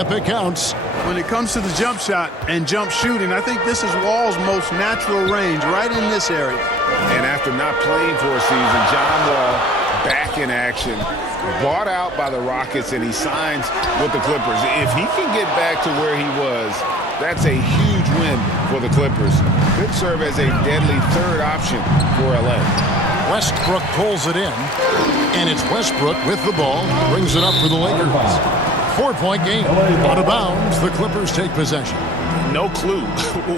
If it counts. When it comes to the jump shot and jump shooting, I think this is Wall's most natural range, right in this area. And after not playing for a season, John Wall back in action, bought out by the Rockets, and he signs with the Clippers. If he can get back to where he was, that's a huge win for the Clippers. Could serve as a deadly third option for LA. Westbrook pulls it in, and it's Westbrook with the ball, brings it up for the Lakers. 4-point game. Out of bounds, the Clippers take possession. No clue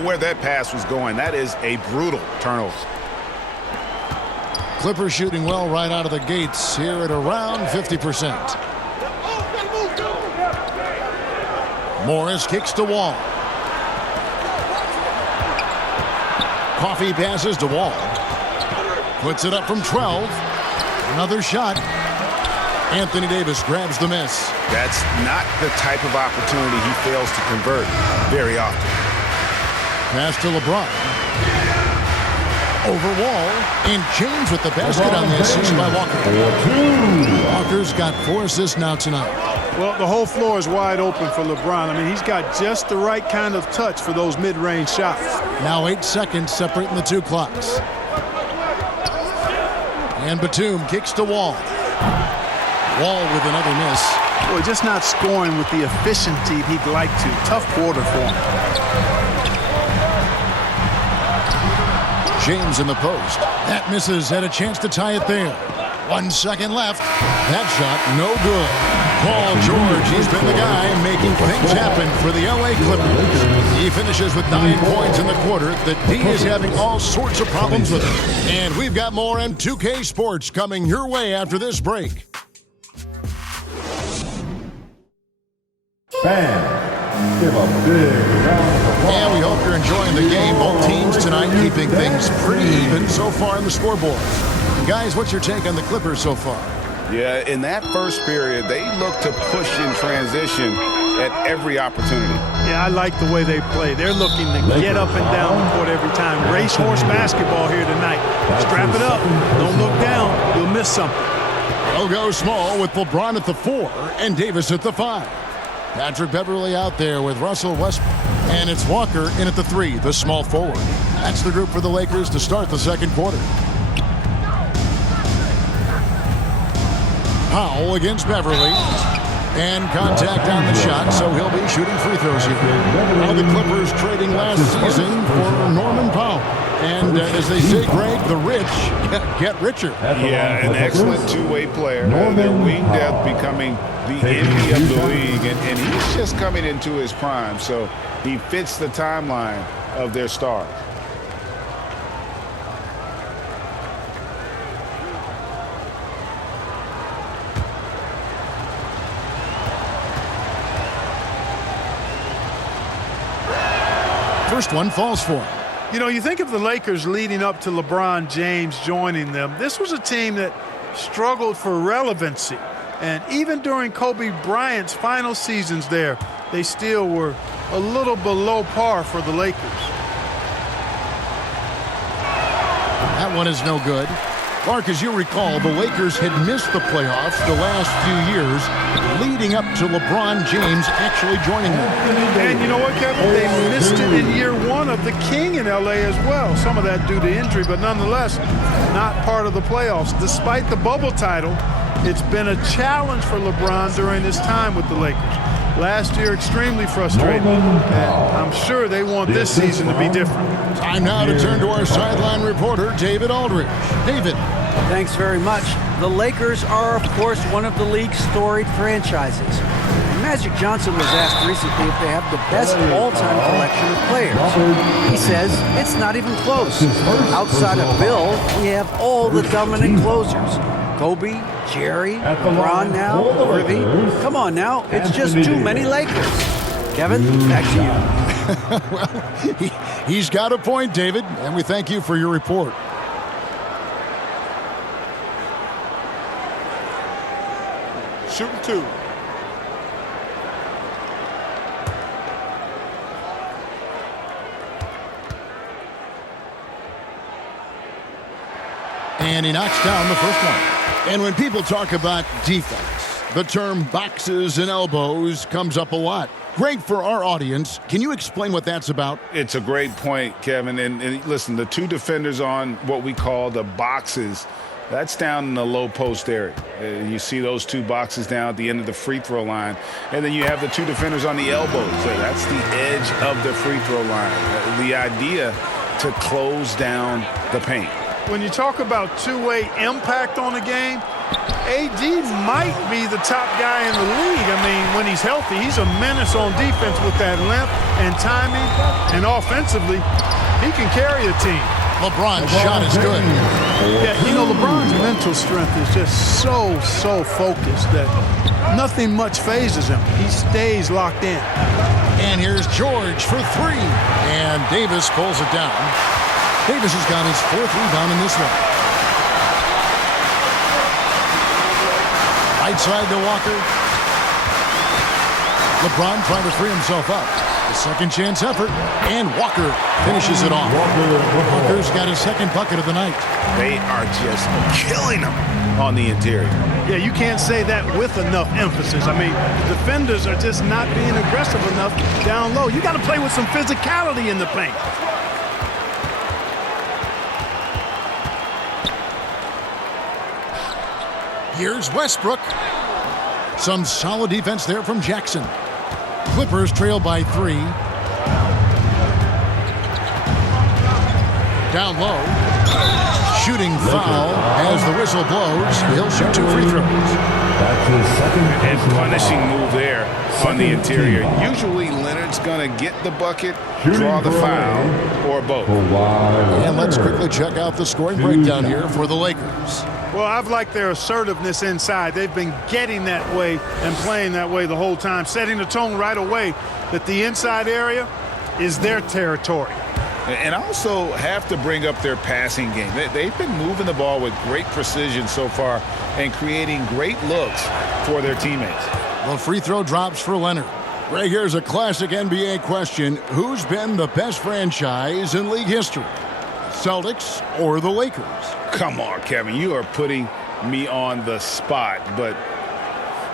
where that pass was going. That is a brutal turnover. Clippers shooting well right out of the gates here at around 50%. Morris kicks to Wall. Coffee passes to Wall. Puts it up from 12. Another shot. Anthony Davis grabs the miss. That's not the type of opportunity he fails to convert very often. Pass to LeBron. Over Wall. And James with the basket on the assist by Walker. Walker's got 4 assists now tonight. Well, the whole floor is wide open for LeBron. I mean, he's got just the right kind of touch for those mid-range shots. Now 8 seconds separating the 2 clocks. And Batum kicks to Wall. Wall with another miss. Boy, just not scoring with the efficiency he'd like to. Tough quarter for him. James in the post. That misses. Had a chance to tie it there. 1 second left. That shot no good. Paul George, he's been the guy making things happen for the LA Clippers. He finishes with 9 points in the quarter. The D is having all sorts of problems with him. And we've got more M2K Sports coming your way after this break. Fans, give a big round of applause. And we hope you're enjoying the game. Both teams tonight keeping things pretty even so far in the scoreboard. Guys, what's your take on the Clippers so far? Yeah, in that first period, they look to push in transition at every opportunity. Yeah, I like the way they play. They're looking to get up and down the court every time. Racehorse basketball here tonight. Strap it up. Don't look down. You'll miss something. They'll go small with LeBron at the 4 and Davis at the 5. Patrick Beverley out there with Russell Westbrook. And it's Walker in at the 3, the small forward. That's the group for the Lakers to start the second quarter. Powell against Beverley. And contact on the shot, so he'll be shooting free throws here. Now the Clippers trading last season for Norman Powell. And as they say, Greg, the rich get richer. Yeah, an excellent two-way player. Their wing depth becoming the envy of the league. And he's just coming into his prime, so he fits the timeline of their star. First one falls for him. You know, you think of the Lakers leading up to LeBron James joining them. This was a team that struggled for relevancy. And even during Kobe Bryant's final seasons there, they still were a little below par for the Lakers. That one is no good. Mark, as you recall, the Lakers had missed the playoffs the last few years leading up to LeBron James actually joining them. And you know what, Kevin? They missed it in year 1 of the King in L.A. as well. Some of that due to injury, but nonetheless, not part of the playoffs. Despite the bubble title, it's been a challenge for LeBron during his time with the Lakers. Last year, extremely frustrating. And I'm sure they want this season to be different. Time now to turn to our sideline reporter, David Aldridge. David. Thanks very much. The Lakers are, of course, one of the league's storied franchises. Magic Johnson was asked recently if they have the best all-time collection of players. He says it's not even close. Outside of Bill, we have all the dominant closers. Kobe, Jerry, LeBron now, Worthy. Come on now, it's just too many Lakers. Kevin, back to you. Well, he's got a point, David, and we thank you for your report. Shooting 2. And he knocks down the first one. And when people talk about defense, The term boxes and elbows comes up a lot. Greg, for our audience, can you explain what that's about? It's a great point, Kevin. And listen, the two defenders on what we call the boxes, that's down in the low post area. You see those two boxes down at the end of the free throw line. And then you have the two defenders on the elbows. That's the edge of the free throw line. The idea to close down the paint. When you talk about two-way impact on the game, AD might be the top guy in the league. I mean, when he's healthy, he's a menace on defense with that length and timing. And offensively, he can carry a team. LeBron's shot is good. Yeah, you know, LeBron's mental strength is just so focused that nothing much phases him. He stays locked in. And here's George for three. And Davis pulls it down. Davis has got his fourth rebound in this one. Right side to Walker. LeBron trying to free himself up. The second chance effort. And Walker finishes it off. Walker's got his second bucket of the night. They are just killing him on the interior. Yeah, you can't say that with enough emphasis. I mean, the defenders are just not being aggressive enough down low. You got to play with some physicality in the paint. Here's Westbrook. Some solid defense there from Jackson. Clippers trail by 3. Down low. Shooting foul as the whistle blows. He'll shoot 2 free throws. That's his second And punishing move there on the interior. team. Usually Leonard's going to get the bucket, Shooting draw the for foul, or both. And let's quickly check out the scoring breakdown here for the Lakers. Well, I've liked their assertiveness inside. They've been getting that way and playing that way the whole time, setting the tone right away that the inside area is their territory. And also have to bring up their passing game. They've been moving the ball with great precision so far and creating great looks for their teammates. The free throw drops for Leonard. Greg, here's a classic NBA question. Who's been the best franchise in league history? Celtics or the Lakers? Come on, Kevin. You are putting me on the spot. But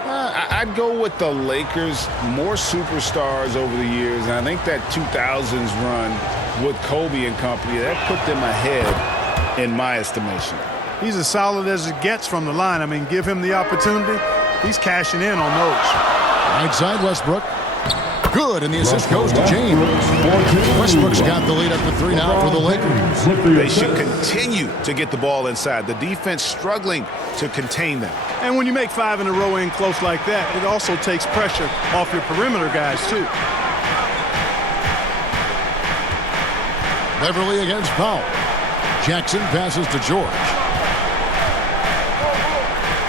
I'd go with the Lakers. More superstars over the years. And I think that 2000s run with Kobe and company, that put them ahead in my estimation. He's as solid as it gets from the line. I mean, give him the opportunity. He's cashing in on those. Right side, Westbrook. Good, and the assist goes to James. Westbrook's got the lead up to 3 now for the Lakers. They should continue to get the ball inside. The defense struggling to contain them. And when you make 5 in a row in close like that, it also takes pressure off your perimeter guys, too. Beverly against Powell. Jackson passes to George.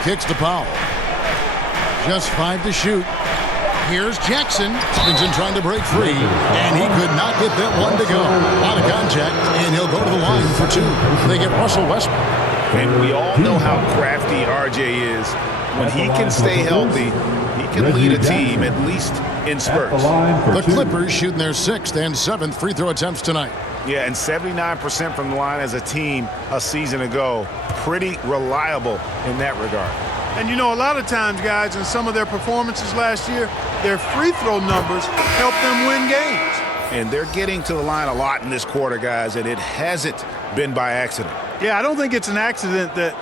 Kicks to Powell. Just 5 to shoot. Here's Jackson. Robinson trying to break free, and he could not get that one to go. Out of contact, and he'll go to the line for 2. They get Russell Westbrook. And we all know how crafty RJ is. When he can stay healthy, he can lead a team, at least in spurts. The Clippers shooting their 6th and 7th free throw attempts tonight. Yeah, and 79% from the line as a team a season ago. Pretty reliable in that regard. And you know, a lot of times, guys, in some of their performances last year, their free throw numbers help them win games. And they're getting to the line a lot in this quarter, guys, and it hasn't been by accident. Yeah, I don't think it's an accident that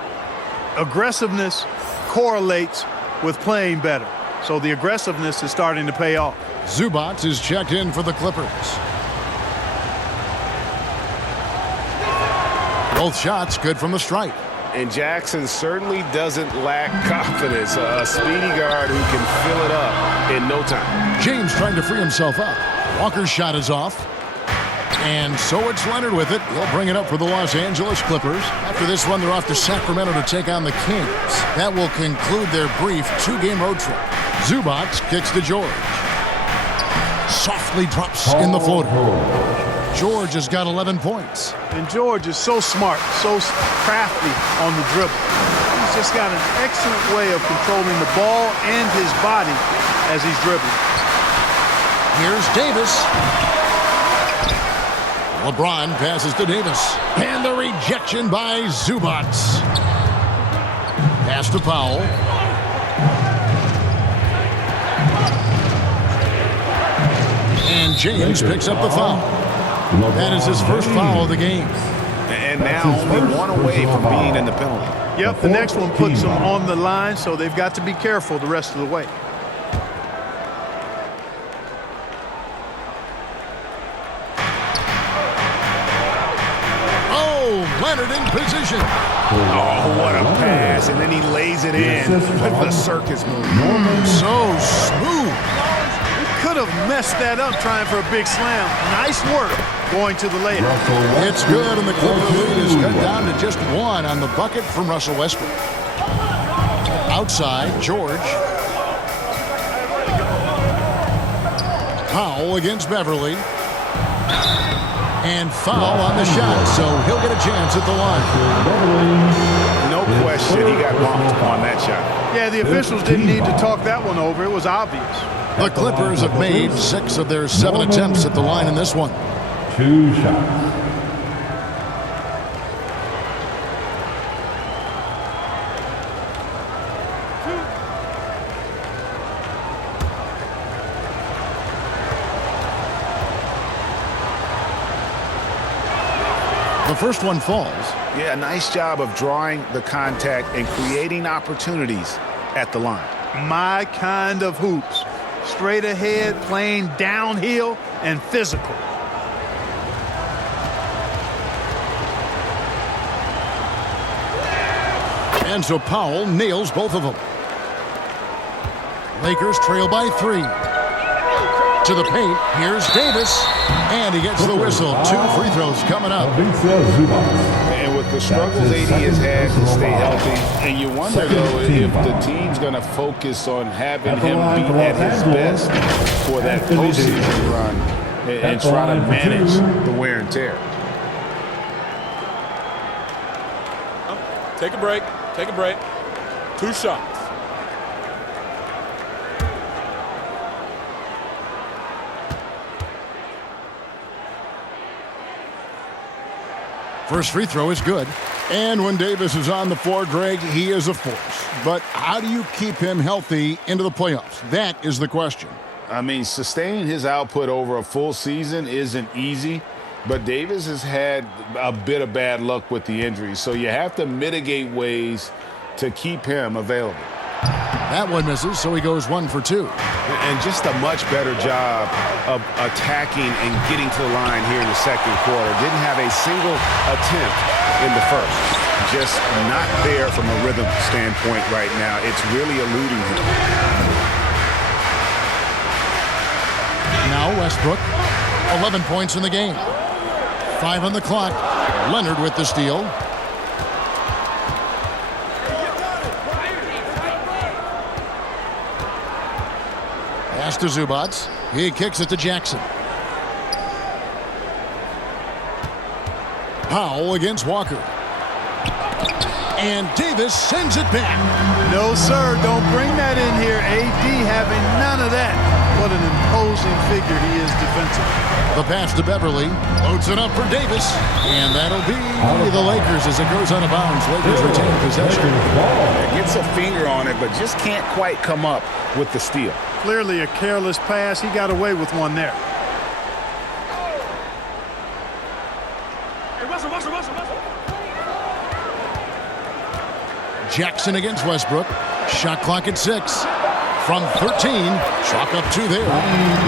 aggressiveness correlates with playing better. So the aggressiveness is starting to pay off. Zubac is checked in for the Clippers. Both shots good from the stripe. And Jackson certainly doesn't lack confidence. A speedy guard who can fill it up in no time. James trying to free himself up. Walker's shot is off. And so it's Leonard with it. He'll bring it up for the Los Angeles Clippers. After this one, they're off to Sacramento to take on the Kings. That will conclude their brief 2-game road trip. Zubac kicks to George. Softly drops in the floater. George has got 11 points. And George is so smart, so crafty on the dribble. He's just got an excellent way of controlling the ball and his body as he's dribbling. Here's Davis. LeBron passes to Davis. And the rejection by Zubac. Pass to Powell. James picks up the foul. That is his first foul of the game. And now only one away from being in the penalty. Yep, the next one puts them on the line, so they've got to be careful the rest of the way. Leonard in position. Oh, what a pass. And then he lays it in with the circus move. So smooth. He could have messed that up trying for a big slam. Nice work going to the layup. It's good, and the Clipper lead is cut down to just one on the bucket from Russell Westbrook. Outside, George. Powell against Beverly. And foul on the shot, so he'll get a chance at the line. No question, he got bumped on that shot. Yeah, the officials didn't need to talk that one over. It was obvious. The Clippers have made 6 of their 7 attempts at the line in this one. 2 shots. The first one falls. Yeah, nice job of drawing the contact and creating opportunities at the line. My kind of hoops. Straight ahead, playing downhill, and physical. And so Powell nails both of them. Lakers trail by 3. To the paint, here's Davis, and he gets the whistle. 2 free throws coming up. And with the struggles AD has had to stay healthy, and you wonder, though, if the team's going to focus on having him be at his best for that postseason run and try to manage the wear and tear. Take a break. Take a break. 2 shots. First free throw is good. And when Davis is on the floor, Greg, he is a force. But how do you keep him healthy into the playoffs? That is the question. I mean, sustaining his output over a full season isn't easy, but Davis has had a bit of bad luck with the injuries, so you have to mitigate ways to keep him available. That one misses, so he goes 1 for 2. And just a much better job of attacking and getting to the line here in the second quarter. Didn't have a single attempt in the first. Just not there from a rhythm standpoint right now. It's really eluding him. Now Westbrook, 11 points in the game. 5 on the clock. Leonard with the steal. Pass to Zubac. He kicks it to Jackson. Powell against Walker. And Davis sends it back. No, sir, don't bring that in here. AD having none of that. What an imposing figure he is defensively. The pass to Beverly. Loads it up for Davis. And that'll be the Lakers as it goes out of bounds. Lakers retain possession. Gets a finger on it, but just can't quite come up with the steal. Clearly a careless pass. He got away with one there. Jackson against Westbrook. Shot clock at 6. From 13. Chalk up 2 there.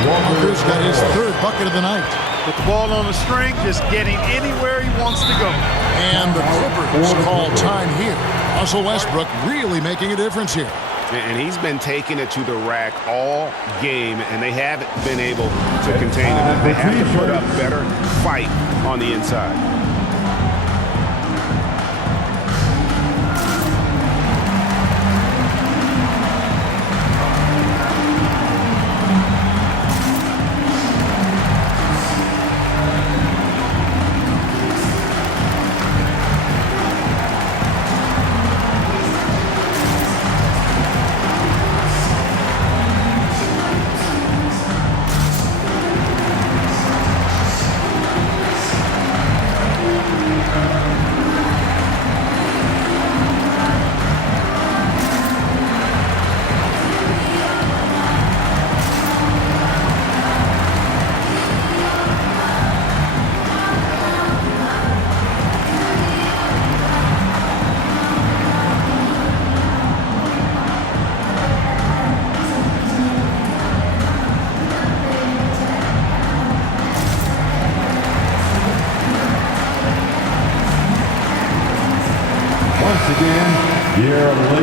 Walker's got his 3rd bucket of the night. With the ball on the string, just getting anywhere he wants to go. And the Clippers call time here. Russell Westbrook really making a difference here. And he's been taking it to the rack all game, and they haven't been able to contain it. They have to put up better fight on the inside.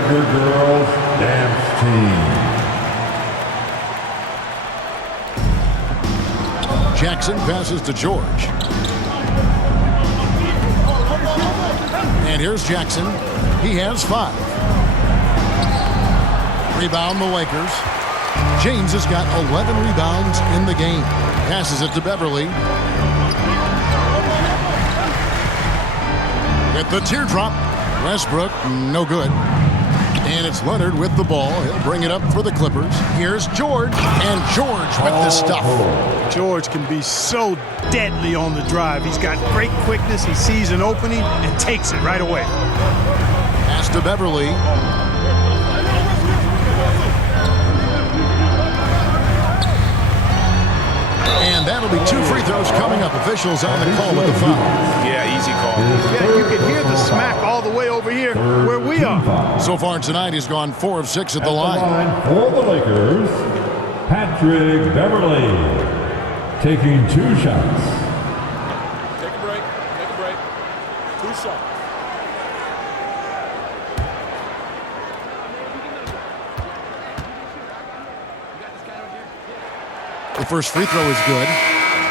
Laker girls dance team. Jackson passes to George. And here's Jackson. He has 5. Rebound the Lakers. James has got 11 rebounds in the game. Passes it to Beverly. With the teardrop. Westbrook, no good. And it's Leonard with the ball. He'll bring it up for the Clippers. Here's George. And George with the stuff. George can be so deadly on the drive. He's got great quickness. He sees an opening and takes it right away. Pass to Beverly. And that'll be 2 free throws coming up. Officials on the call with the foul. Yeah, easy call. Yeah, you can hear the smack all the way over here where we are. So far tonight, he's gone 4 of 6 at the line. For the Lakers, Patrick Beverly taking 2 shots. Take a break. Take a break. 2 shots. The first free throw is good.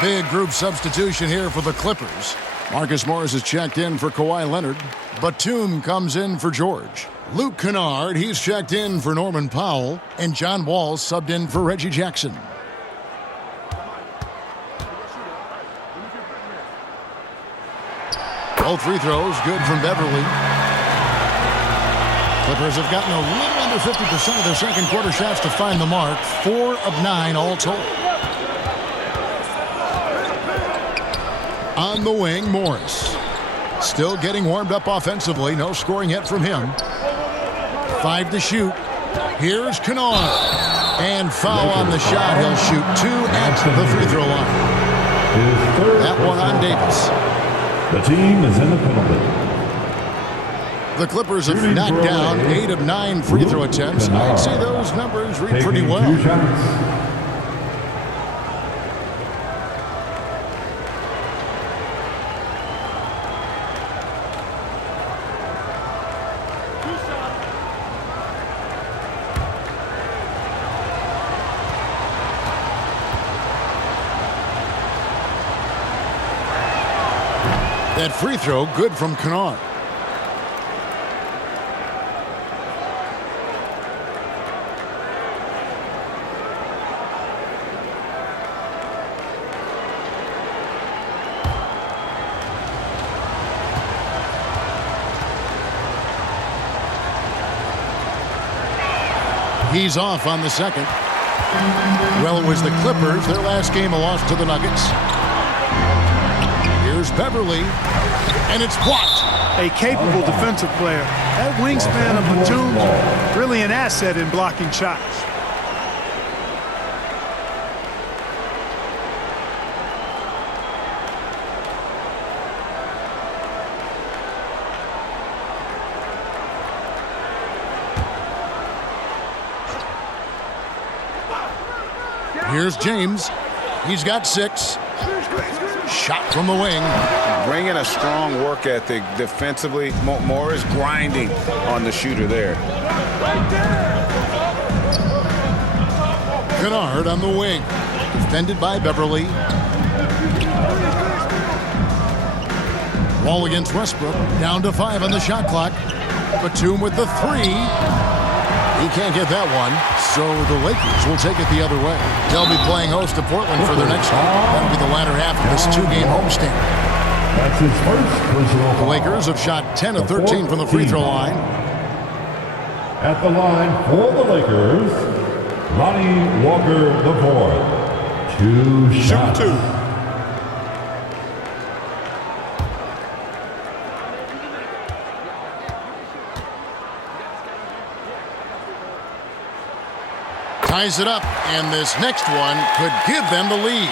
Big group substitution here for the Clippers. Marcus Morris is checked in for Kawhi Leonard. Batum comes in for George. Luke Kennard, he's checked in for Norman Powell. And John Wall subbed in for Reggie Jackson. Both free throws good from Beverly. Clippers have gotten a little under 50% of their second quarter shots to find the mark. 4 of 9 all told. On the wing, Morris. Still getting warmed up offensively. No scoring yet from him. 5 to shoot. Here's Kennard. And foul on the shot. He'll shoot 2 at the free throw line. That one on Davis. The team is in the penalty. The Clippers have knocked down 8 of 9 free throw attempts. I'd say those numbers read pretty well. 2 shots. That free throw good from Kennard. He's off on the second. Well, it was the Clippers. Their last game a loss to the Nuggets. Here's Beverly, and it's blocked. A capable defensive player. That wingspan of Batum's really an asset in blocking shots. Here's James. He's got 6. Shot from the wing. Bringing a strong work ethic defensively. Morris grinding on the shooter there. Kennard on the wing. Defended by Beverly. Wall against Westbrook. Down to 5 on the shot clock. Batum with the 3. He can't get that one, so the Lakers will take it the other way. They'll be playing host to Portland for their next game. That'll be the latter half of this 2-game homestand. That's his first personal The Lakers have shot 10 of 13 from the free throw line. At the line for the Lakers, Lonnie Walker IV. 2 shots. Shoot 2. Ties it up, and this next one could give them the lead.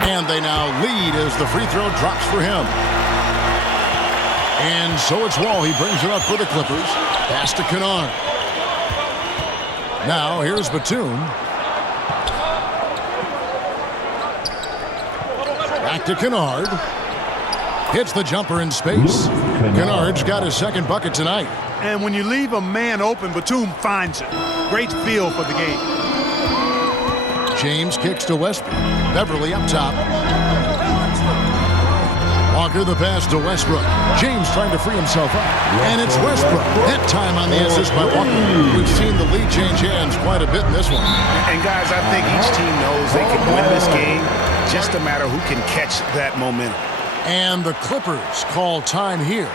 And they now lead as the free throw drops for him. And so it's Wall. He brings it up for the Clippers. Pass to Kennard. Now here's Batum. Back to Kennard. Hits the jumper in space. Kennard's got his second bucket tonight. And when you leave a man open, Batum finds it. Great feel for the game. James kicks to Westbrook. Beverly up top. Walker the pass to Westbrook. James trying to free himself up. And it's Westbrook. That time on the assist by Walker. We've seen the lead change hands quite a bit in this one. And guys, I think each team knows they can win this game. Just a matter who can catch that momentum. And the Clippers call time here.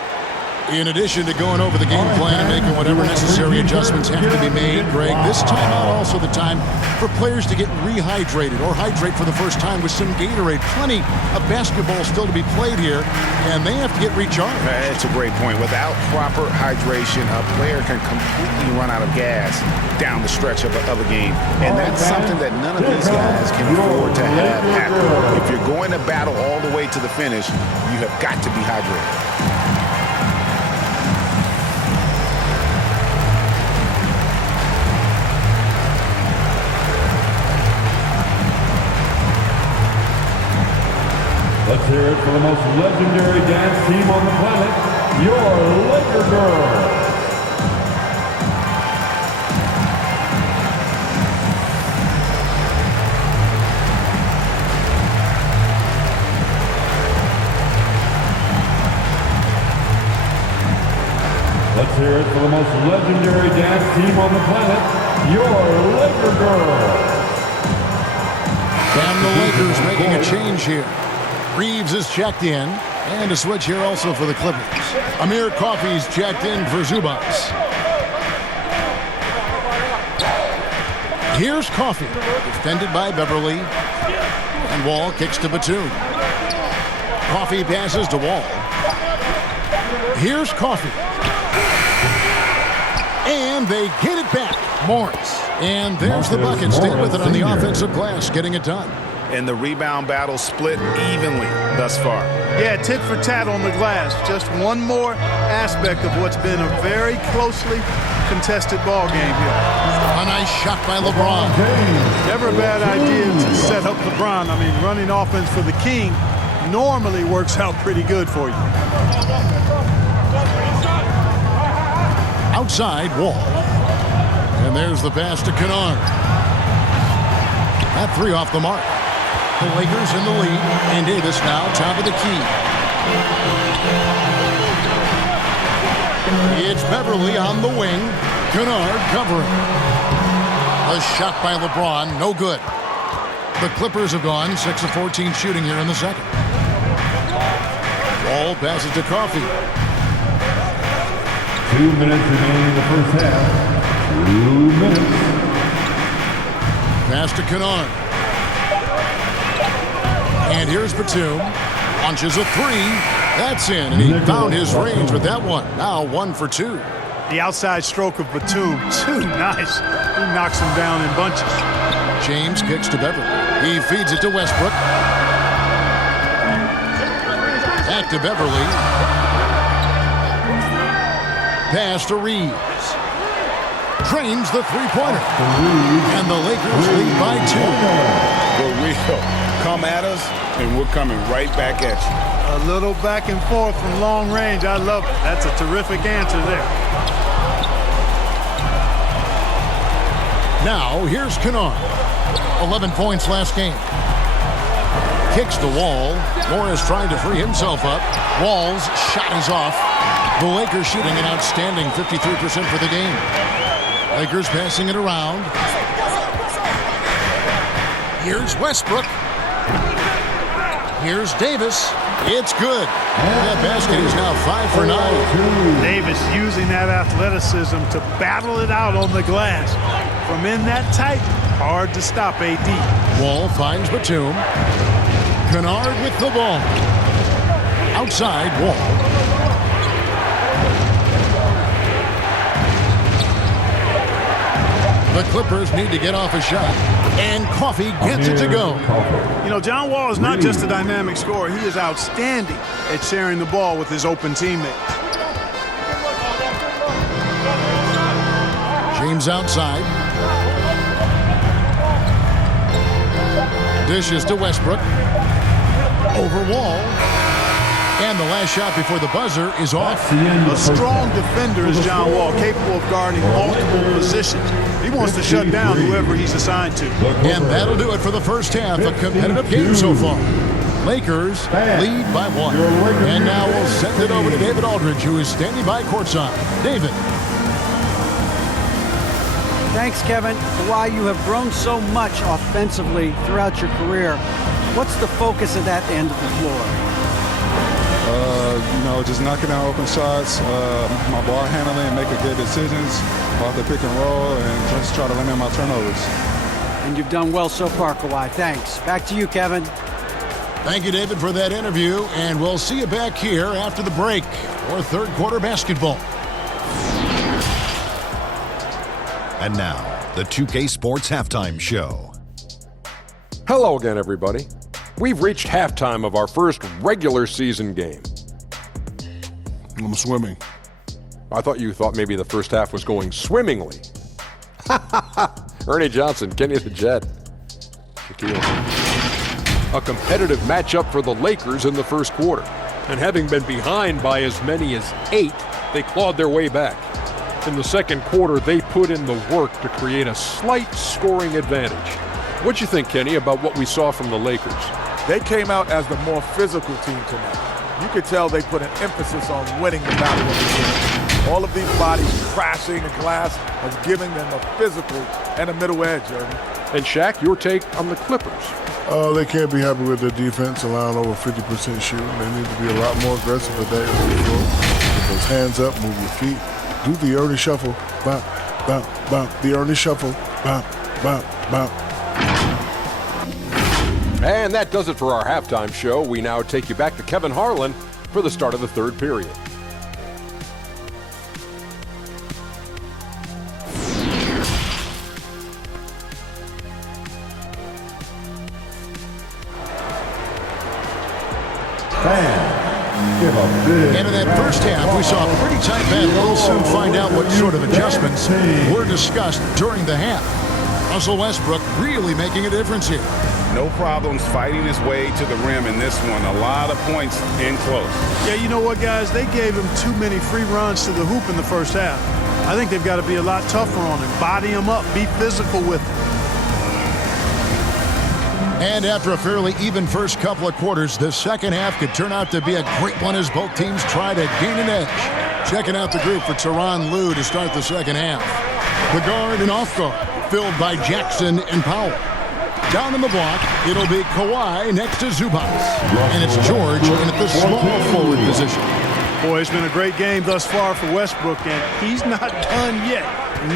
In addition to going over the game plan and making whatever necessary adjustments have to be made, Greg, this timeout also the time for players to get rehydrated or hydrate for the first time with some Gatorade. Plenty of basketball still to be played here, and they have to get recharged. That's a great point. Without proper hydration, a player can completely run out of gas down the stretch of a game. And that's something that none of these guys can afford to have happen. If you're going to battle all the way to the finish, you have got to be hydrated. Let's hear it for the most legendary dance team on the planet, your Laker Girls. Let's hear it for the most legendary dance team on the planet, your Laker Girls. And the Lakers making a change here. Reeves is checked in, and a switch here also for the Clippers. Amir Coffey's checked in for Zubats. Here's Coffey, defended by Beverly, and Wall kicks to Batum. Coffey passes to Wall. Here's Coffey. And they get it back. Morris. And there's the bucket. Stay with it on the offensive glass, getting it done. And the rebound battle split evenly thus far. Yeah, tit for tat on the glass. Just one more aspect of what's been a very closely contested ball game here. A nice shot by LeBron. Never a bad idea to set up LeBron. I mean, running offense for the King normally works out pretty good for you. Outside, Wall. And there's the pass to Kennard. That three off the mark. The Lakers in the lead, and Davis now top of the key. It's Beverly on the wing. Kennard covering. A shot by LeBron, no good. The Clippers have gone 6 of 14 shooting here in the second. Wall passes to Coffey. 2 minutes remaining in the first half. 2 minutes. Pass to Kennard. And here's Batum. Launches a three. That's in, and he found his range with that one. Now 1 for 2. The outside stroke of Batum, too nice. He knocks him down in bunches. James kicks to Beverly. He feeds it to Westbrook. Back to Beverly. Pass to Reeves. Drains the three-pointer. And the Lakers lead by 2. For real. Come at us, and we're coming right back at you. A little back and forth from long range. I love it. That's a terrific answer there. Now, here's Kennard. 11 points last game. Kicks the Wall. Morris trying to free himself up. Wall's shot is off. The Lakers shooting an outstanding 53% for the game. Lakers passing it around. Here's Westbrook. Here's Davis. It's good. That basket is now 5 for 9. Davis using that athleticism to battle it out on the glass. From in that tight, hard to stop AD. Wall finds Batum. Kennard with the ball. Outside, Wall. The Clippers need to get off a shot. And Coffee gets it to go. You know, John Wall is not just a dynamic scorer. He is outstanding at sharing the ball with his open teammates. James outside. Dishes to Westbrook. Over Wall. And the last shot before the buzzer is off. A strong defender is John Wall, capable of guarding multiple positions. He wants to shut down whoever he's assigned to. And that'll do it for the first half. A competitive game so far. Lakers lead by 1. And now we'll send it over to David Aldridge, who is standing by courtside. David. Thanks, Kevin. Kawhi, you have grown so much offensively throughout your career. What's the focus of that end of the floor? Just knocking down open shots, my ball handling, making good decisions off the pick and roll, and just try to limit my turnovers. And you've done well so far, Kawhi. Thanks. Back to you, Kevin. Thank you, David, for that interview, and we'll see you back here after the break for third quarter basketball. And now, the 2K Sports Halftime Show. Hello again, everybody. We've reached halftime of our first regular season game. I'm swimming. I thought you thought maybe the first half was going swimmingly. Ernie Johnson, Kenny the Jet. Shaquille. A competitive matchup for the Lakers in the first quarter. And having been behind by as many as 8, they clawed their way back. In the second quarter, they put in the work to create a slight scoring advantage. What'd you think, Kenny, about what we saw from the Lakers? They came out as the more physical team tonight. You could tell they put an emphasis on winning the battle of the game. All of these bodies crashing the glass has given them a physical and a middle edge, Ernie. And Shaq, your take on the Clippers? They can't be happy with their defense, allowing over 50% shooting. They need to be a lot more aggressive at that end of the floor. Get those hands up, move your feet. Do the Ernie shuffle. Bop, bop, bop. The Ernie shuffle. Bop, bop, bop. And that does it for our halftime show. We now take you back to Kevin Harlan for the start of the third period. And in that first half, we saw a pretty tight battle. We'll soon find out what sort of adjustments were discussed during the half. Russell Westbrook really making a difference here. No problems fighting his way to the rim in this one. A lot of points in close. Yeah, you know what, guys? They gave him too many free runs to the hoop in the first half. I think they've got to be a lot tougher on him. Body him up. Be physical with him. And after a fairly even first couple of quarters, the second half could turn out to be a great one as both teams try to gain an edge. Checking out the group for Tyronn Lue to start the second half. The guard and off guard filled by Jackson and Powell. Down in the block, it'll be Kawhi next to Zubac. And it's George in at the small forward position. Boy, it's been a great game thus far for Westbrook, and he's not done yet.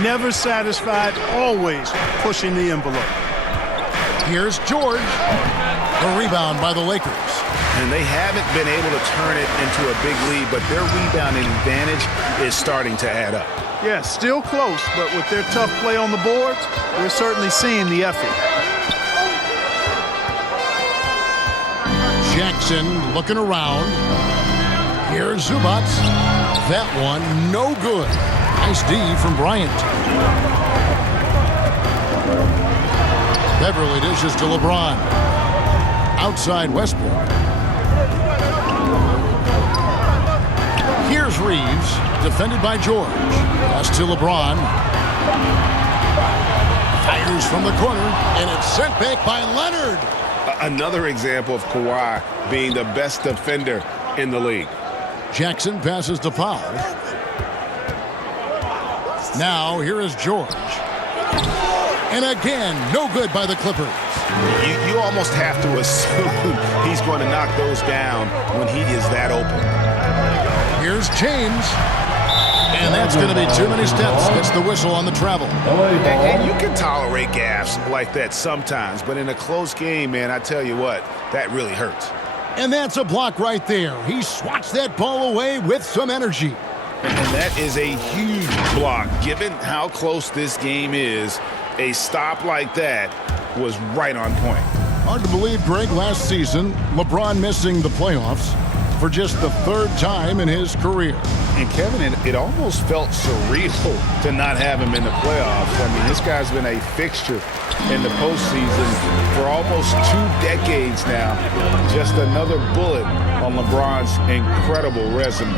Never satisfied, always pushing the envelope. Here's George. The rebound by the Lakers. And they haven't been able to turn it into a big lead, but their rebounding advantage is starting to add up. Yeah, still close, but with their tough play on the boards, we're certainly seeing the effort. Jackson looking around. Here's Zubac. That one, no good. Nice D from Bryant. Beverly dishes to LeBron. Outside Westbrook. Here's Reeves, defended by George. Pass to LeBron. Fires from the corner, and it's sent back by Leonard. Another example of Kawhi being the best defender in the league. Jackson passes to Powell. Now here is George. And again, no good by the Clippers. You almost have to assume he's going to knock those down when he is that open. Here's James. And that's going to be too many steps. Gets the whistle on the travel. And you can tolerate gaffes like that sometimes, but in a close game, man, I tell you what, that really hurts. And that's a block right there. He swats that ball away with some energy. And that is a huge block. Given how close this game is, a stop like that was right on point. Hard to believe, Greg, last season, LeBron missing the playoffs for just the third time in his career. And Kevin, it almost felt surreal to not have him in the playoffs. I mean, this guy's been a fixture in the postseason for almost 2 decades now. Just another bullet on LeBron's incredible resume.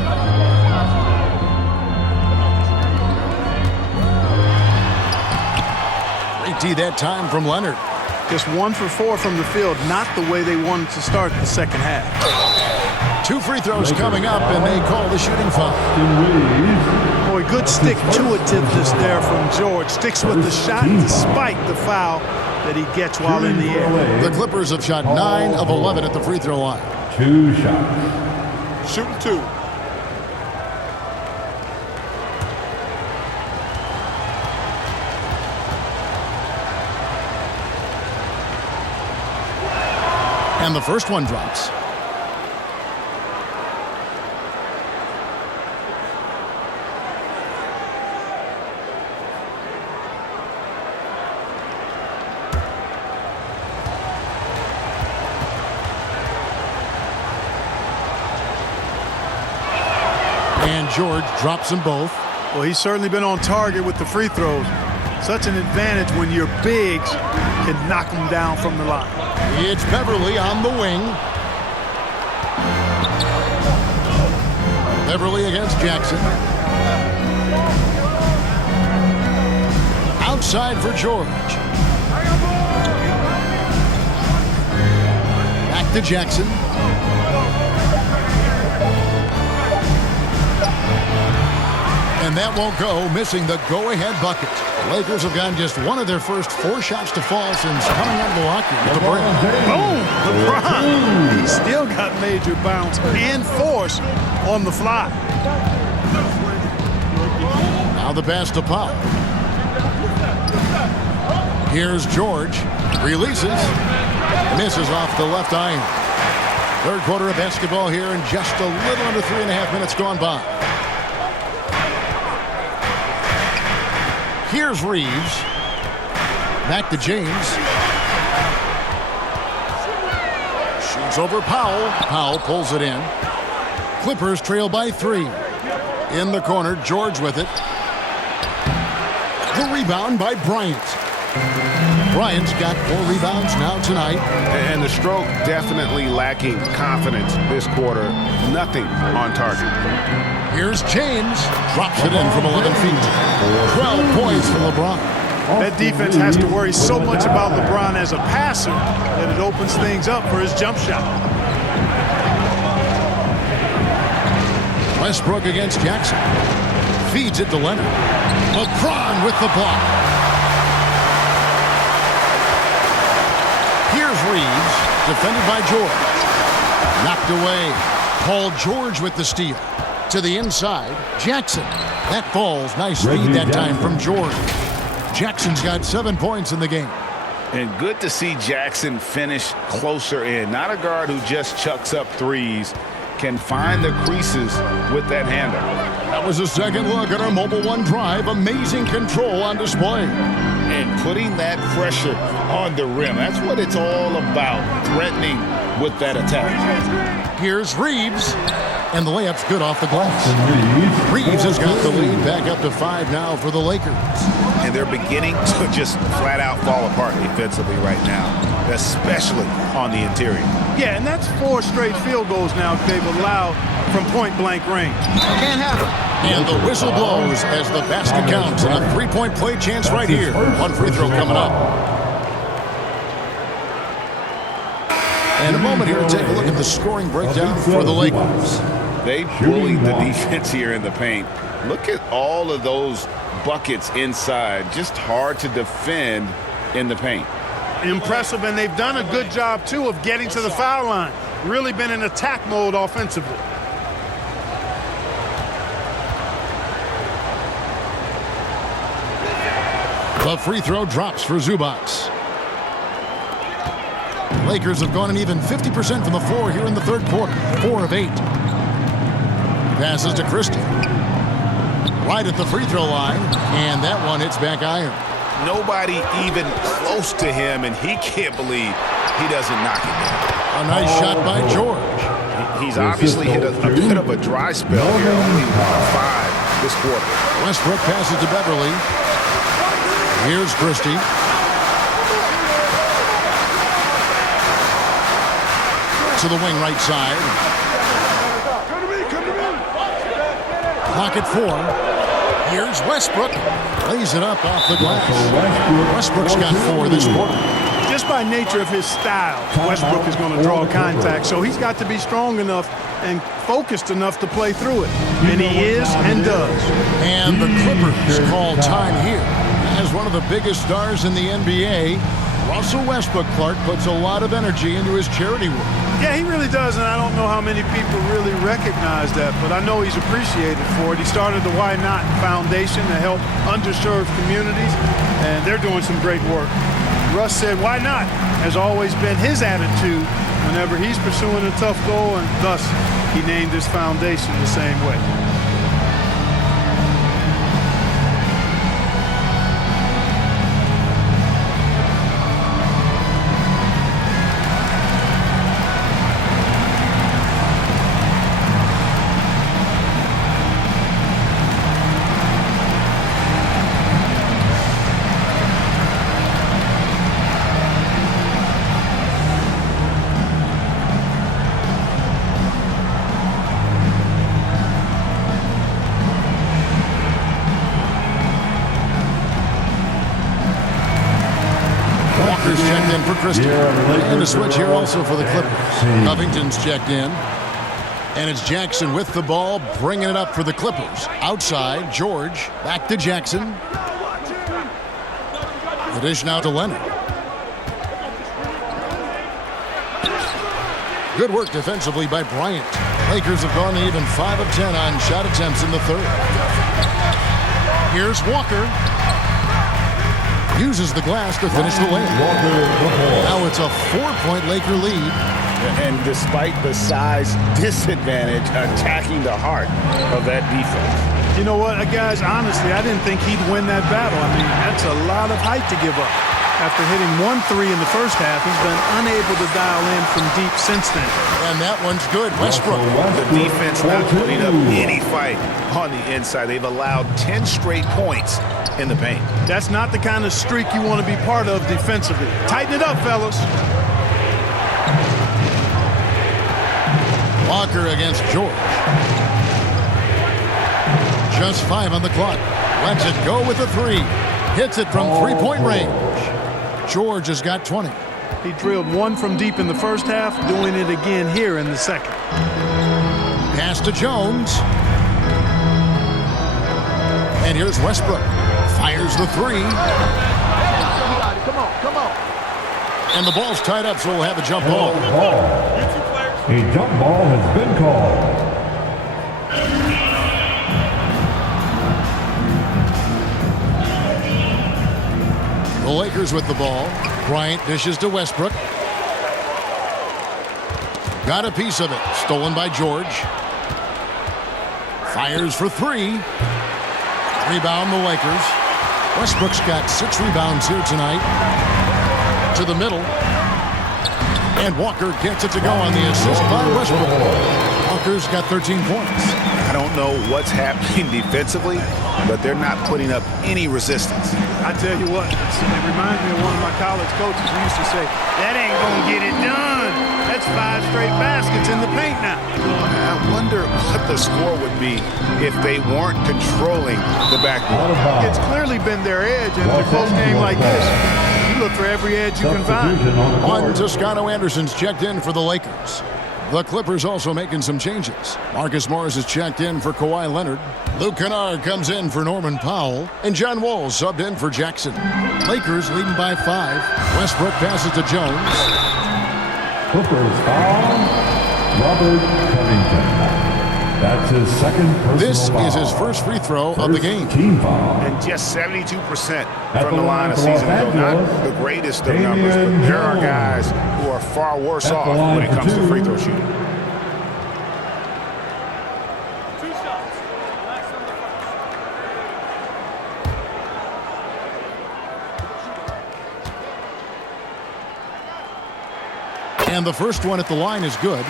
Great D that time from Leonard. Just 1 for 4 from the field, not the way they wanted to start the second half. 2 free throws coming up, and they call the shooting foul. Boy, good stick-to-itiveness there from George. Sticks with the shot despite the foul that he gets while in the air. The Clippers have shot 9 of 11 at the free throw line. 2 shots. Shooting 2. And the first one drops. And George drops them both. Well, he's certainly been on target with the free throws. Such an advantage when your bigs can knock them down from the line. It's Beverly on the wing. Beverly against Jackson. Outside for George. Back to Jackson. And that won't go, missing the go-ahead bucket. The Lakers have gotten just one of their first 4 shots to fall since coming out of the locker room. Boom! LeBron! He still got major bounce and force on the fly. Now the pass to Powell. Here's George. Releases. Misses off the left iron. Third quarter of basketball here, and just a little under 3.5 minutes gone by. Here's Reeves. Back to James. Shoots over Powell. Powell pulls it in. Clippers trail by 3. In the corner, George with it. The rebound by Bryant. Bryant's got 4 rebounds now tonight. And the stroke definitely lacking confidence this quarter. Nothing on target. Here's James. Drops it in from 11 feet. 12 points for LeBron. That defense has to worry so much about LeBron as a passer that it opens things up for his jump shot. Westbrook against Jackson. Feeds it to Leonard. LeBron with the block. Here's Reeves. Defended by George. Knocked away. Paul George with the steal. To the inside, Jackson. That falls. Nice lead that time from George. Jackson's got 7 points in the game. And good to see Jackson finish closer in. Not a guard who just chucks up threes. Can find the creases with that handle. That was a second look at our Mobile One drive. Amazing control on display. And putting that pressure on the rim. That's what it's all about. Threatening with that attack. Here's Reeves. And the layup's good off the glass. Reeves has got the lead back up to 5 now for the Lakers. And they're beginning to just flat out fall apart defensively right now, especially on the interior. Yeah, and that's 4 straight field goals now they've allowed from point-blank range. Can't have it. And the whistle blows as the basket counts. And a 3-point play chance right here. 1 free throw coming up. And a moment here to take a look at the scoring breakdown for the Lakers. They bullied the defense here in the paint. Look at all of those buckets inside. Just hard to defend in the paint. Impressive, and they've done a good job, too, of getting to the foul line. Really been in attack mode offensively. The free throw drops for Zubac. Lakers have gone an even 50% from the floor here in the third quarter. 4 of 8. Passes to Christie. right at the free throw line, and that one hits back iron. Nobody even close to him, and he can't believe he doesn't knock it down. A nice shot by George. He's obviously hit a bit of a dry spell here, only 5 this quarter. Westbrook passes to Beverly. Here's Christie. To the wing right side. Clock at 4. Here's Westbrook. Lays it up off the glass. Westbrook's got 4 this quarter. Just by nature of his style, Westbrook is going to draw contact, so he's got to be strong enough and focused enough to play through it. And he is and does. And the Clippers call time here. As one of the biggest stars in the NBA, Russell Westbrook, Clark, puts a lot of energy into his charity work. Yeah, he really does, and I don't know how many people really recognize that, but I know he's appreciated for it. He started the Why Not Foundation to help underserved communities, and they're doing some great work. Russ said, why not? Has always been his attitude whenever he's pursuing a tough goal, and thus he named his foundation the same way. Walker's checked in for Christie. And a switch here also for the Clippers. Covington's checked in. And it's Jackson with the ball, bringing it up for the Clippers. Outside, George. Back to Jackson. The dish now to Leonard. Good work defensively by Bryant. Lakers have gone to even 5 of 10 on shot attempts in the third. Here's Walker. Uses the glass to finish the layup. Now it's a 4-point Laker lead. And despite the size disadvantage, attacking the heart of that defense. You know what, guys, honestly, I didn't think he'd win that battle. I mean, that's a lot of height to give up. After hitting 1 3 in the first half, he's been unable to dial in from deep since then. And that one's good. Westbrook. The defense not putting up any fight on the inside. They've allowed 10 straight points in the paint. That's not the kind of streak you want to be part of defensively. Tighten it up, fellas. Walker against George. Just 5 on the clock. Lets it go with a 3. Hits it from 3-point range. George has got 20. He drilled 1 from deep in the first half, doing it again here in the second. Pass to Jones. And here's Westbrook. Fires the 3. Come on. And the ball's tied up, so we'll have a jump ball. A jump ball has been called. The Lakers with the ball. Bryant dishes to Westbrook. Got a piece of it. Stolen by George. Fires for 3. Rebound the Lakers. Westbrook's got 6 rebounds here tonight. To the middle. And Walker gets it to go on the assist by Westbrook. Walker's got 13 points. I don't know what's happening defensively, but they're not putting up any resistance. I tell you what, it reminds me of one of my college coaches who used to say, that ain't going to get it done. That's 5 straight baskets in the paint now. I wonder what the score would be if they weren't controlling the backboard. It's clearly been their edge, and in a close game like this, you look for every edge you can find. One Toscano Anderson's checked in for the Lakers. The Clippers also making some changes. Marcus Morris is checked in for Kawhi Leonard. Luke Kennard comes in for Norman Powell. And John Wall subbed in for Jackson. Lakers leading by 5. Westbrook passes to Jones. Clippers foul. Robert Covington. That's his second personal This foul. is his first free throw of the game. Team foul. And just 72% from the line a season ago. Not the greatest of numbers, but there are guys who are far worse off when it comes to free throw shooting. And the first one at the line is good.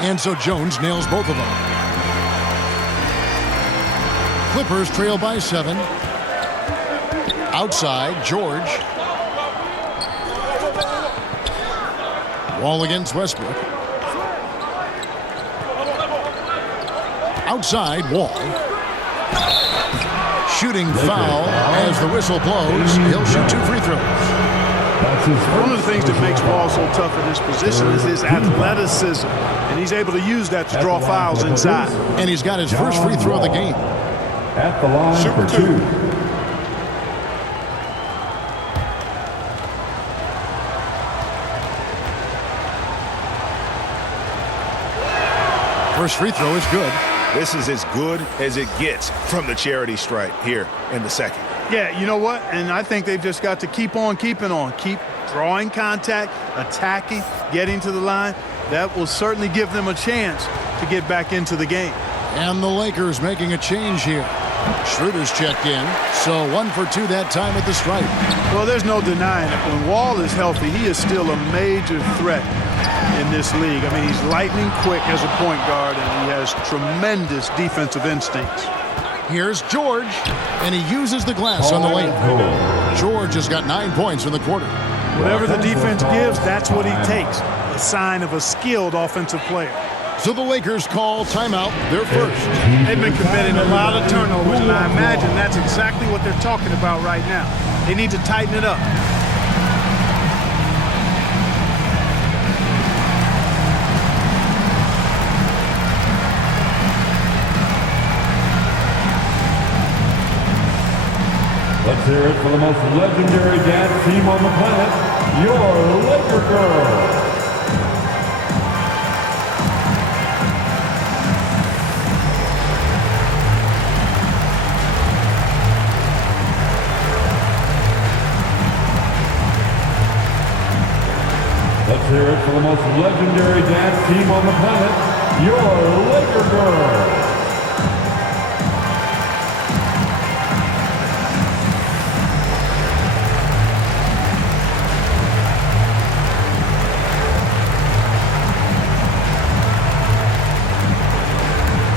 And so Jones nails both of them. Clippers trail by 7. Outside, George. Wall against Westbrook. Outside, Wall. Shooting foul as the whistle blows. He'll shoot 2 free throws. One of the things that makes Wall so tough in this position is his athleticism, and he's able to use that to draw fouls inside. And he's got his first free throw of the game. At the line for 2. First free throw is good. This is as good as it gets from the charity stripe here in the second. Yeah, you know what? And I think they've just got to keep on keeping on. Keep drawing contact, attacking, getting to the line. That will certainly give them a chance to get back into the game. And the Lakers making a change here. Schroeder's checked in, so 1 for 2 that time at the stripe. Well, there's no denying it. When Wall is healthy, he is still a major threat in this league. I mean, he's lightning quick as a point guard, and he has tremendous defensive instincts. Here's George, and he uses the glass on the lane. George has got 9 points in the quarter. Whatever the defense gives, that's what he takes. A sign of a skilled offensive player. So the Lakers call timeout, their first. They've been committing a lot of turnovers, and I imagine that's exactly what they're talking about right now. They need to tighten it up. Let's hear it for the most legendary dance team on the planet, your Laker Girls. Let's hear it for the most legendary dance team on the planet, your Laker Girls.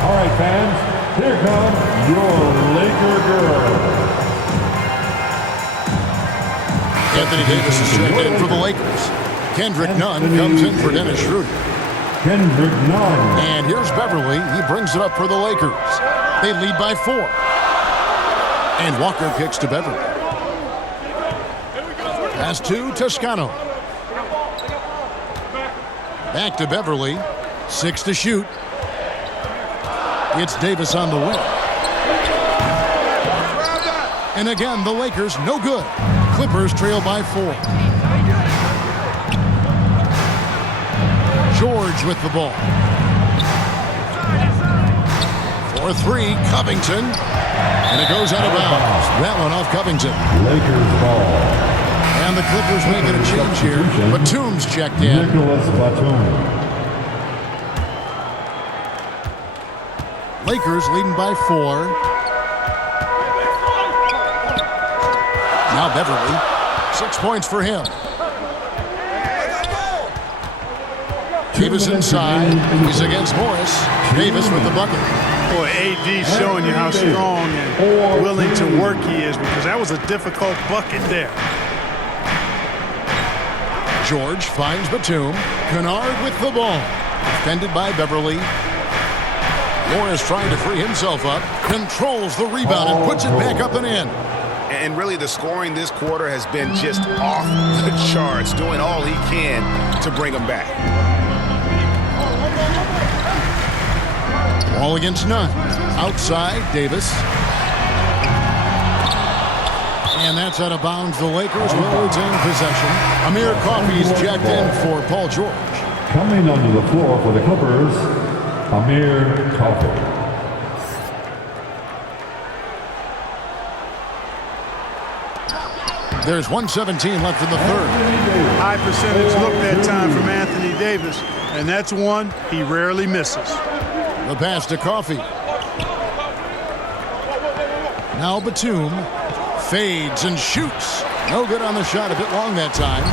All right, fans, here come your Laker Girls. Anthony Davis is checked in for the Lakers. Kendrick Nunn comes in for Dennis Schroeder. Kendrick Nunn. And here's Beverly. He brings it up for the Lakers. They lead by 4. And Walker kicks to Beverly. Pass to Toscano. Back to Beverly. 6 to shoot. It's Davis on the wing. And again, the Lakers no good. Clippers trail by 4. George with the ball. For 3, Covington. And it goes out of bounds. That one off Covington. Lakers ball. And the Clippers making a change here. Batum's checked in. Nicholas Batum. Lakers leading by 4. Now Beverly. 6 points for him. Davis inside. He's against Morris. Davis with the bucket. Boy, AD showing you how strong and willing to work he is, because that was a difficult bucket there. George finds Batum. Kennard with the ball. Defended by Beverly. Morris trying to free himself up. Controls the rebound and puts it back up and in. And really the scoring this quarter has been just off the charts, doing all he can to bring them back. Ball against Nunn. Outside, Davis. And that's out of bounds. The Lakers will retain possession. Amir Coffey's checked in for Paul George. Coming onto the floor for the Clippers, Amir Coffey. There's 1:17 left in the third. High percentage look that time from Anthony Davis, and that's one he rarely misses. The pass to Coffey. Now Batum fades and shoots. No good on the shot, a bit long that time.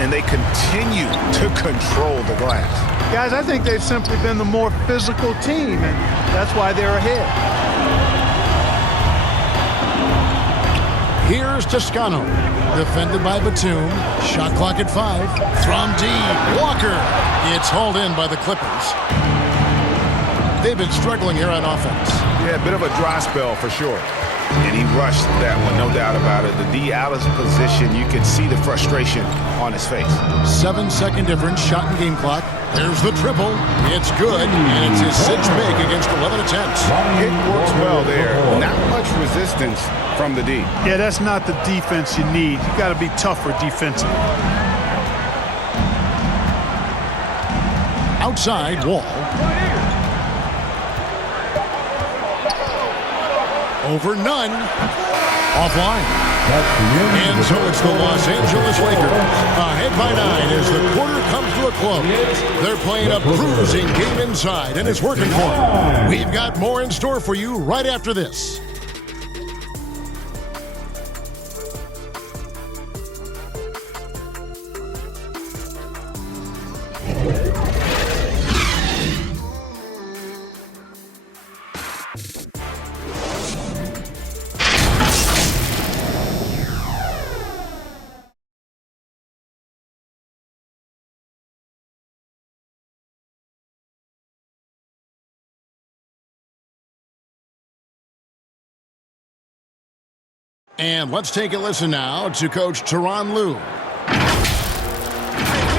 And they continue to control the glass. Guys, I think they've simply been the more physical team, and that's why they're ahead. Here's Toscano. Defended by Batum. Shot clock at 5. From deep. Walker. It's hauled in by the Clippers. They've been struggling here on offense. Yeah, a bit of a dry spell for sure. And he rushed that one, no doubt about it. The D out of position, you can see the frustration on his face. 7-second difference, shot and game clock. There's the triple. It's good, and it's his sixth make against 11 attempts. It works well there. Not much resistance from the D. Yeah, that's not the defense you need. You got to be tougher defensively. Outside, Wall. Over none. Offline. And so it's the Los Angeles Lakers. Ahead by 9 as the quarter comes to a close. They're playing a bruising game inside, and it's working for them. We've got more in store for you right after this. And let's take a listen now to Coach Tyronn Lue. Hey,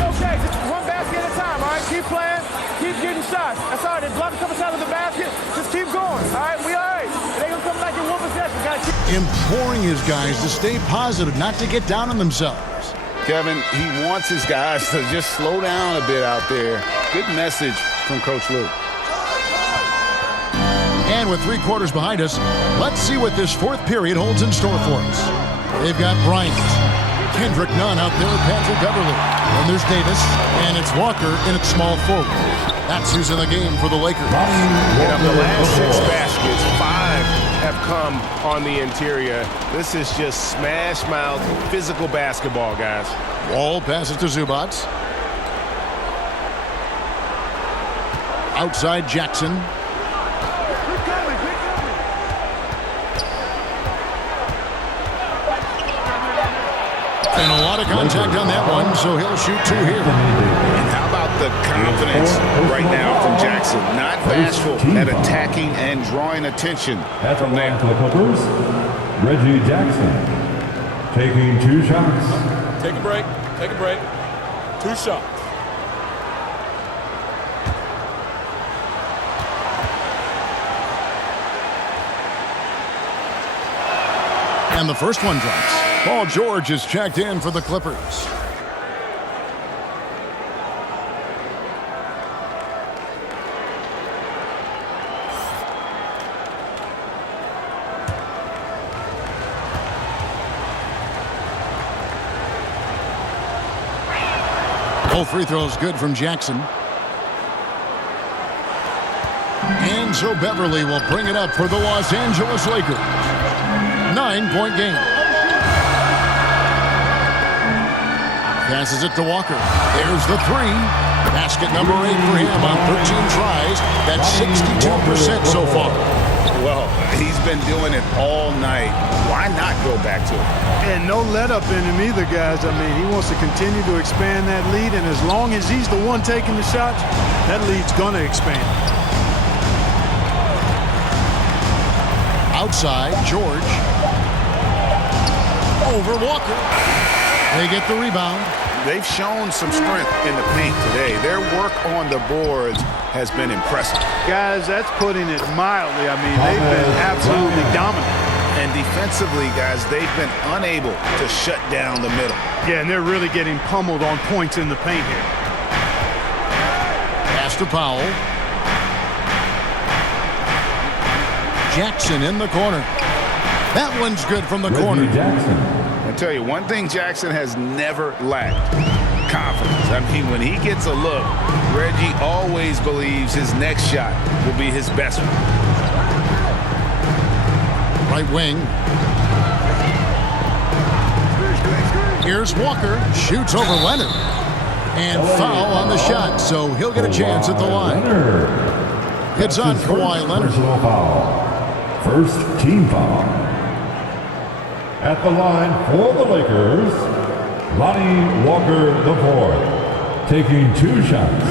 okay, just one basket at a time, all right? Keep playing, keep getting shots. That's all right. There's blockers coming out of the basket. Just keep going, all right? We all right. It ain't gonna come like in one possession. Gotta keep Imploring his guys to stay positive, not to get down on themselves. Kevin, he wants his guys to just slow down a bit out there. Good message from Coach Lue. And with 3 quarters behind us, let's see what this fourth period holds in store for us. They've got Bryant, Kendrick Nunn out there with Patrick Beverly. Then there's Davis, and it's Walker in its small forward. That's who's in the game for the Lakers. And of the last 6 baskets, 5 have come on the interior. This is just smash mouth, physical basketball, guys. Wall passes to Zubac. Outside Jackson. And a lot of contact on that one, so he'll shoot 2 here. And how about the confidence right now from Jackson? Not bashful at attacking and drawing attention from there. For the Clippers, Reggie Jackson taking 2 shots. Take a break. Take a break. 2 shots. And the first one drops. Paul George is checked in for the Clippers. Both free throws good from Jackson. And so Beverly will bring it up for the Los Angeles Lakers. 9-point game. Passes it to Walker. There's the 3. Basket number 8 for him on 13 tries. That's 62% so far. Well, he's been doing it all night. Why not go back to it? And no let up in him either, guys. I mean, he wants to continue to expand that lead, and as long as he's the one taking the shots, that lead's going to expand. Outside, George. Over Walker. They get the rebound. They've shown some strength in the paint today. Their work on the boards has been impressive. Guys, that's putting it mildly. I mean, they've been absolutely dominant. And defensively, guys, they've been unable to shut down the middle. Yeah, and they're really getting pummeled on points in the paint here. Pass to Powell. Jackson in the corner. That one's good from the corner. And I'll tell you, one thing Jackson has never lacked: confidence. I mean, when he gets a look, Reggie always believes his next shot will be his best one. Right wing. Here's Walker. Shoots over Leonard. And foul on the shot, so he'll get a chance at the line. It's on Kawhi Leonard. Personal foul. First team foul. At the line for the Lakers, Lonnie Walker IV, taking 2 shots.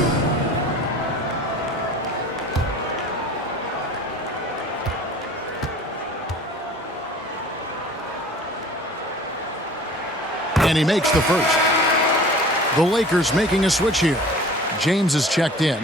And he makes the first. The Lakers making a switch here. James is checked in.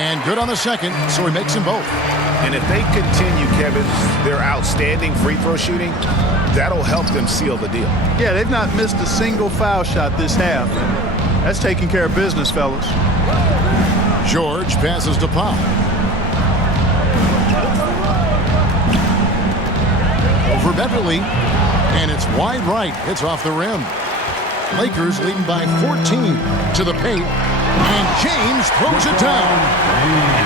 And good on the second, so he makes them both. And if they continue, Kevin, their outstanding free throw shooting, that'll help them seal the deal. Yeah, they've not missed a single foul shot this half. That's taking care of business, fellas. George passes to Powell. Over Beverly, and it's wide right. It's off the rim. Lakers leading by 14 to the paint, and James throws it down.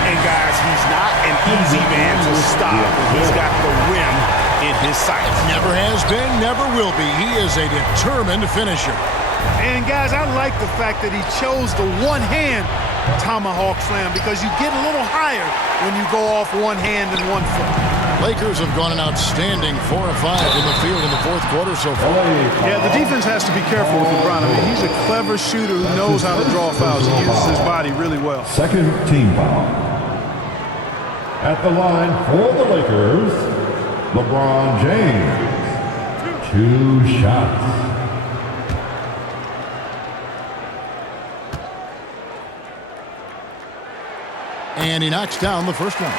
And guys, he's not an easy man to stop. He's got the rim in his sights. Never has been, never will be. He is a determined finisher. And guys, I like the fact that he chose the one-hand tomahawk slam, because you get a little higher when you go off one hand and 1 foot. Lakers have gone an outstanding 4 of 5 in the field in the 4th quarter so far. Yeah, the defense has to be careful with LeBron. I mean, he's a clever shooter who knows how to draw fouls. He uses his body really well. Second team foul. At the line for the Lakers, LeBron James. 2 shots. And he knocks down the first one.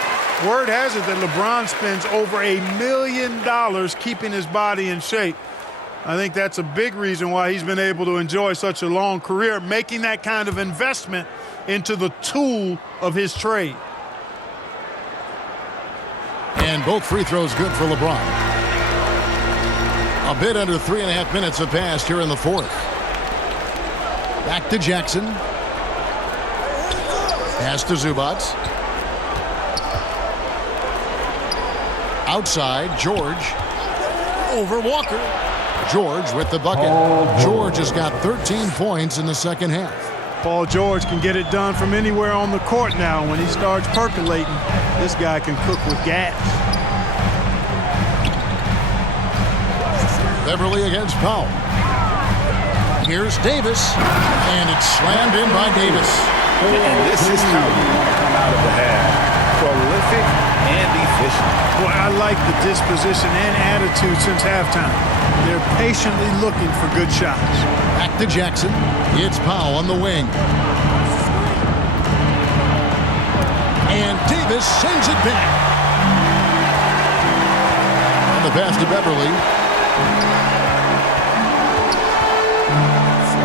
Word has it that LeBron spends over $1 million keeping his body in shape. I think that's a big reason why he's been able to enjoy such a long career, making that kind of investment into the tool of his trade. And both free throws good for LeBron. A bit under 3.5 minutes have passed here in the 4th. Back to Jackson. Pass to Zubac. Outside, George. Over Walker. George with the bucket. George has got 13 points in the second half. Paul George can get it done from anywhere on the court now. When he starts percolating, this guy can cook with gas. Beverly against Powell. Here's Davis, and it's slammed in by Davis. And this is how you want to come out of the half. Prolific and efficient. Boy, I like the disposition and attitude since halftime. They're patiently looking for good shots. Back to Jackson. It's Powell on the wing. And Davis sends it back. On the pass to Beverly.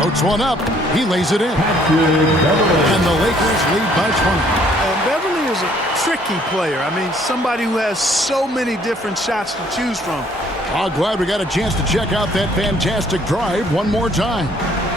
Floats one up. He lays it in. And the Lakers lead by 20. And Beverly is a tricky player. I mean, somebody who has so many different shots to choose from. I'm glad we got a chance to check out that fantastic drive one more time.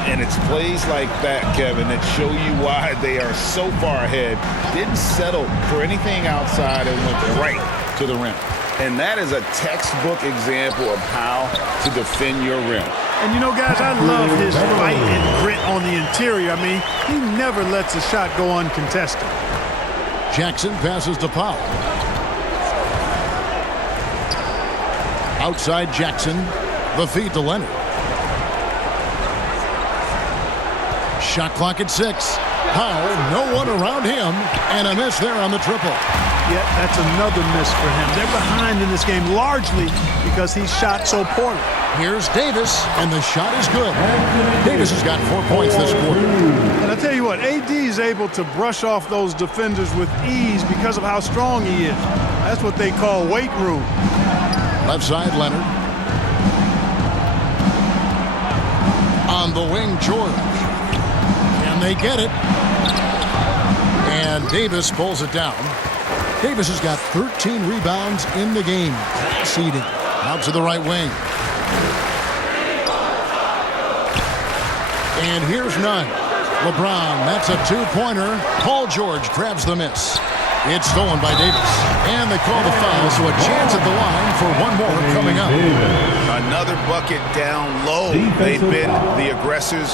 And it's plays like that, Kevin, that show you why they are so far ahead. Didn't settle for anything outside and went right to the rim. And that is a textbook example of how to defend your rim. And you know, guys, I love his fight and grit on the interior. I mean, he never lets a shot go uncontested. Jackson passes to Powell. Outside Jackson, the feed to Leonard. Shot clock at 6. Powell, no one around him, and a miss there on the triple. Yeah, that's another miss for him. They're behind in this game largely because he shot so poorly. Here's Davis, and the shot is good. Davis has got 4 points this quarter. And I tell you what, AD is able to brush off those defenders with ease because of how strong he is. That's what they call weight room. Left side, Leonard. From the wing, George. Can they get it? And Davis pulls it down. Davis has got 13 rebounds in the game. Pass eating. Out to the right wing. And here's none. LeBron, that's a two-pointer. Paul George grabs the miss. It's stolen by Davis. And they call the foul, so a chance at the line for one more coming up. Another bucket down low. They've been the aggressors,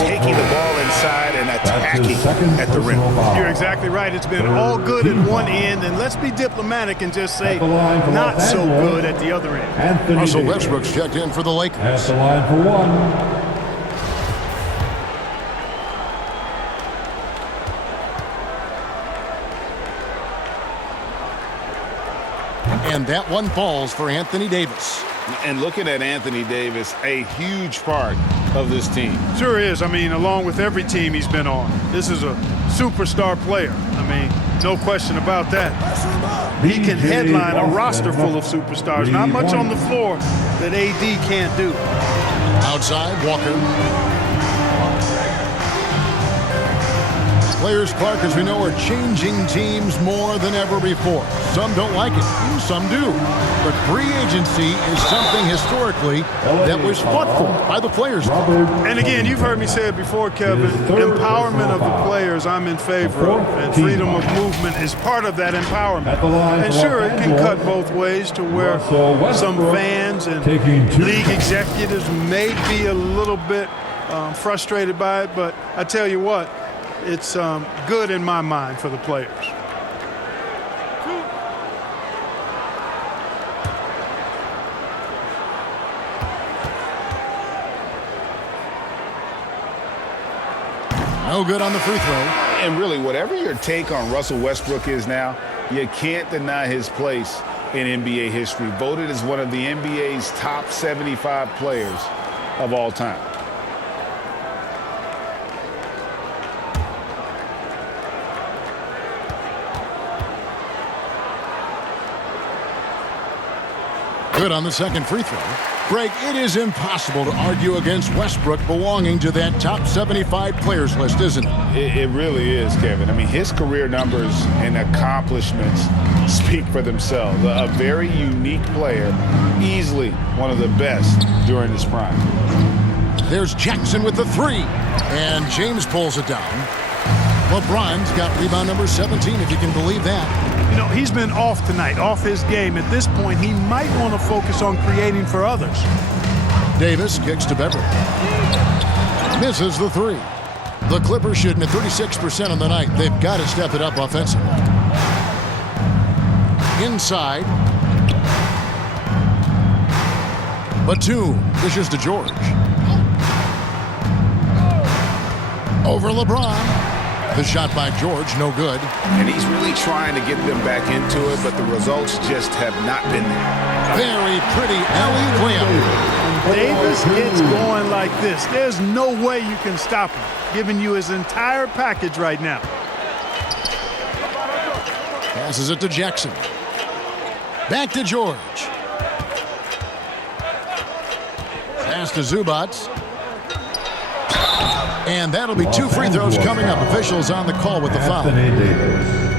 taking the ball inside and attacking at the rim. You're exactly right. It's been all good at one end, and let's be diplomatic and just say not so good at the other end. Russell Westbrook's checked in for the Lakers. At the line for one. And that one falls for Anthony Davis. And looking at Anthony Davis, a huge part of this team. Sure is. I mean, along with every team he's been on. This is a superstar player. I mean, no question about that. He can headline a roster full of superstars. Not much on the floor that AD can't do. Outside, Walker. Players, Clark, as we know, are changing teams more than ever before. Some don't like it, some do. But free agency is something historically that was fought for by the players. And again, you've heard me say it before, Kevin. Empowerment of the players I'm in favor of. And freedom of movement is part of that empowerment. And sure, it can cut both ways to where some fans and league executives may be a little bit frustrated by it. But I tell you what, it's good in my mind for the players. No good on the free throw. And really, whatever your take on Russell Westbrook is now, you can't deny his place in NBA history. Voted as one of the NBA's top 75 players of all time. Good on the second free throw. Greg, it is impossible to argue against Westbrook belonging to that top 75 players list, isn't it? It really is, Kevin. I mean, his career numbers and accomplishments speak for themselves. A very unique player, easily one of the best during his prime. There's Jackson with the three, and James pulls it down. LeBron's got rebound number 17, if you can believe that. You know, he's been off tonight, off his game. At this point, he might want to focus on creating for others. Davis kicks to Beverly. Misses the three. The Clippers shooting at 36% on the night. They've got to step it up offensively. Inside. Batum dishes to George. Over LeBron. The shot by George, no good. And he's really trying to get them back into it, but the results just have not been there. Very pretty alley layup. Davis gets going like this. There's no way you can stop him, giving you his entire package right now. Passes it to Jackson. Back to George. Pass to Zubac. And that'll be two free throws coming up. Officials on the call with the foul. Anthony Davis.